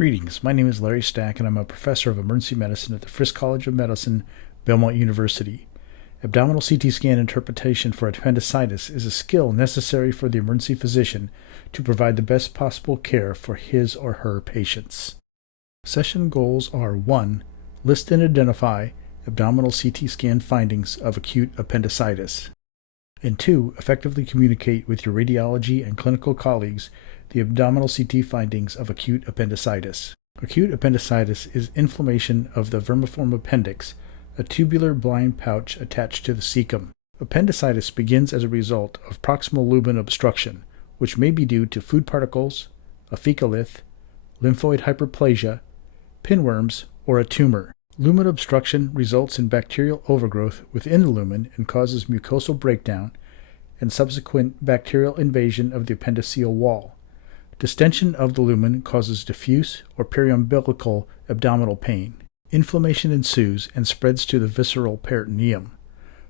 Greetings, my name is Larry Stack and I'm a professor of emergency medicine at the Frisk College of Medicine, Belmont University. Abdominal CT scan interpretation for appendicitis is a skill necessary for the emergency physician to provide the best possible care for his or her patients. Session goals are 1. List and identify abdominal CT scan findings of acute appendicitis. And 2. Effectively communicate with your radiology and clinical colleagues the abdominal CT findings of acute appendicitis. Acute appendicitis is inflammation of the vermiform appendix, a tubular blind pouch attached to the cecum. Appendicitis begins as a result of proximal lumen obstruction, which may be due to food particles, a fecalith, lymphoid hyperplasia, pinworms, or a tumor. Lumen obstruction results in bacterial overgrowth within the lumen and causes mucosal breakdown and subsequent bacterial invasion of the appendiceal wall. Distension of the lumen causes diffuse or periumbilical abdominal pain. Inflammation ensues and spreads to the visceral peritoneum.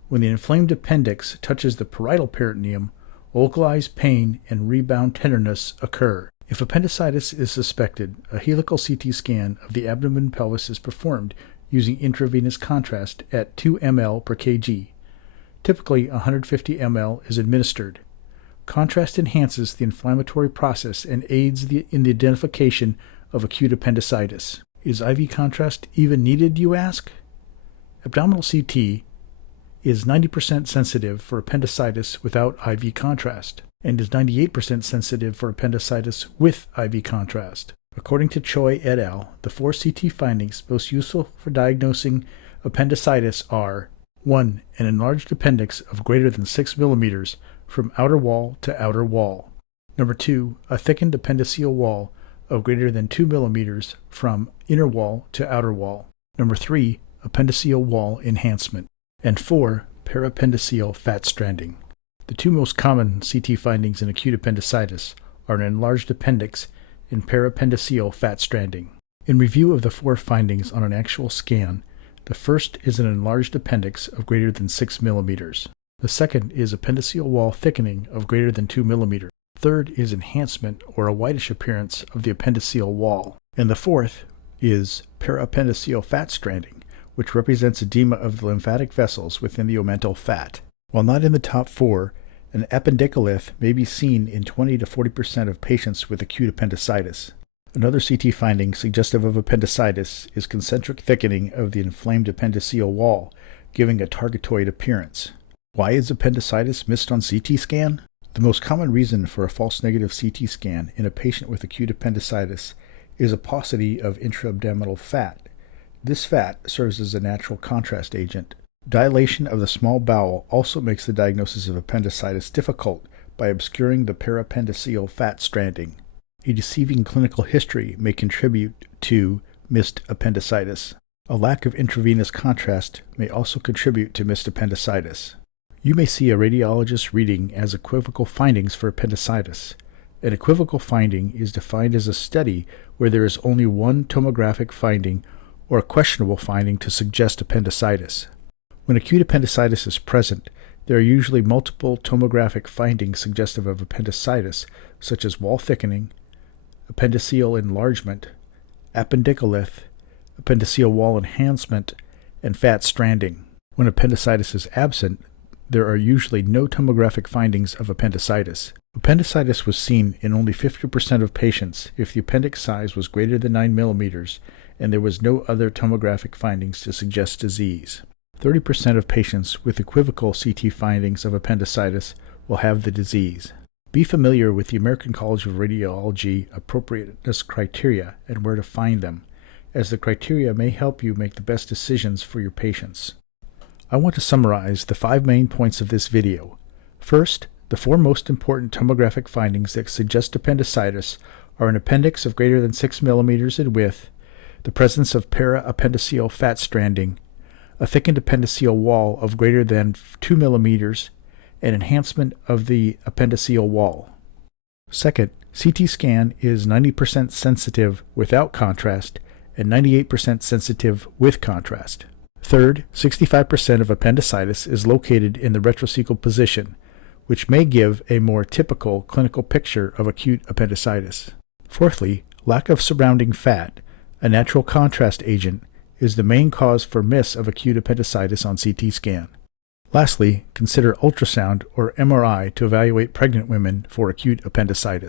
When the inflamed appendix touches the parietal peritoneum, localized pain and rebound tenderness occur. If appendicitis is suspected, a helical CT scan of the abdomen pelvis is performed using intravenous contrast at 2 ml per kg. Typically, 150 ml is administered. Contrast enhances the inflammatory process and aids in the identification of acute appendicitis. Is IV contrast even needed, you ask? Abdominal CT is 90% sensitive for appendicitis without IV contrast, and is 98% sensitive for appendicitis with IV contrast. According to Choi et al., the 4 CT findings most useful for diagnosing appendicitis are 1. An enlarged appendix of greater than 6 millimeters from outer wall to outer wall. 2. A thickened appendiceal wall of greater than 2 millimeters from inner wall to outer wall. 3. Appendiceal wall enhancement. And 4. Periappendiceal fat stranding. The 2 most common CT findings in acute appendicitis are an enlarged appendix and periappendiceal fat stranding. In review of the 4 findings on an actual scan, the first is an enlarged appendix of greater than 6 millimeters. The second is appendiceal wall thickening of greater than 2 millimeters. Third is enhancement or a whitish appearance of the appendiceal wall. And the fourth is periappendiceal fat stranding, which represents edema of the lymphatic vessels within the omental fat. While not in the top 4, an appendicolith may be seen in 20 to 40% of patients with acute appendicitis. Another CT finding suggestive of appendicitis is concentric thickening of the inflamed appendiceal wall, giving a targetoid appearance. Why is appendicitis missed on CT scan? The most common reason for a false negative CT scan in a patient with acute appendicitis is a paucity of intra-abdominal fat. This fat serves as a natural contrast agent. Dilation of the small bowel also makes the diagnosis of appendicitis difficult by obscuring the periappendiceal fat stranding. A deceiving clinical history may contribute to missed appendicitis. A lack of intravenous contrast may also contribute to missed appendicitis. You may see a radiologist reading as equivocal findings for appendicitis. An equivocal finding is defined as a study where there is only one tomographic finding or a questionable finding to suggest appendicitis. When acute appendicitis is present, there are usually multiple tomographic findings suggestive of appendicitis, such as wall thickening, appendiceal enlargement, appendicolith, appendiceal wall enhancement, and fat stranding. When appendicitis is absent, there are usually no tomographic findings of appendicitis. Appendicitis was seen in only 50% of patients if the appendix size was greater than 9 millimeters and there was no other tomographic findings to suggest disease. 30% of patients with equivocal CT findings of appendicitis will have the disease. Be familiar with the American College of Radiology appropriateness criteria and where to find them, as the criteria may help you make the best decisions for your patients. I want to summarize the 5 main points of this video. First, the 4 most important tomographic findings that suggest appendicitis are an appendix of greater than 6 millimeters in width, the presence of periappendiceal fat stranding, a thickened appendiceal wall of greater than 2 millimeters, and enhancement of the appendiceal wall. Second, CT scan is 90% sensitive without contrast and 98% sensitive with contrast. Third, 65% of appendicitis is located in the retrocecal position, which may give a more typical clinical picture of acute appendicitis. Fourthly, Lack of surrounding fat, a natural contrast agent, is the main cause for miss of acute appendicitis on CT scan. Lastly, consider ultrasound or MRI to evaluate pregnant women for acute appendicitis.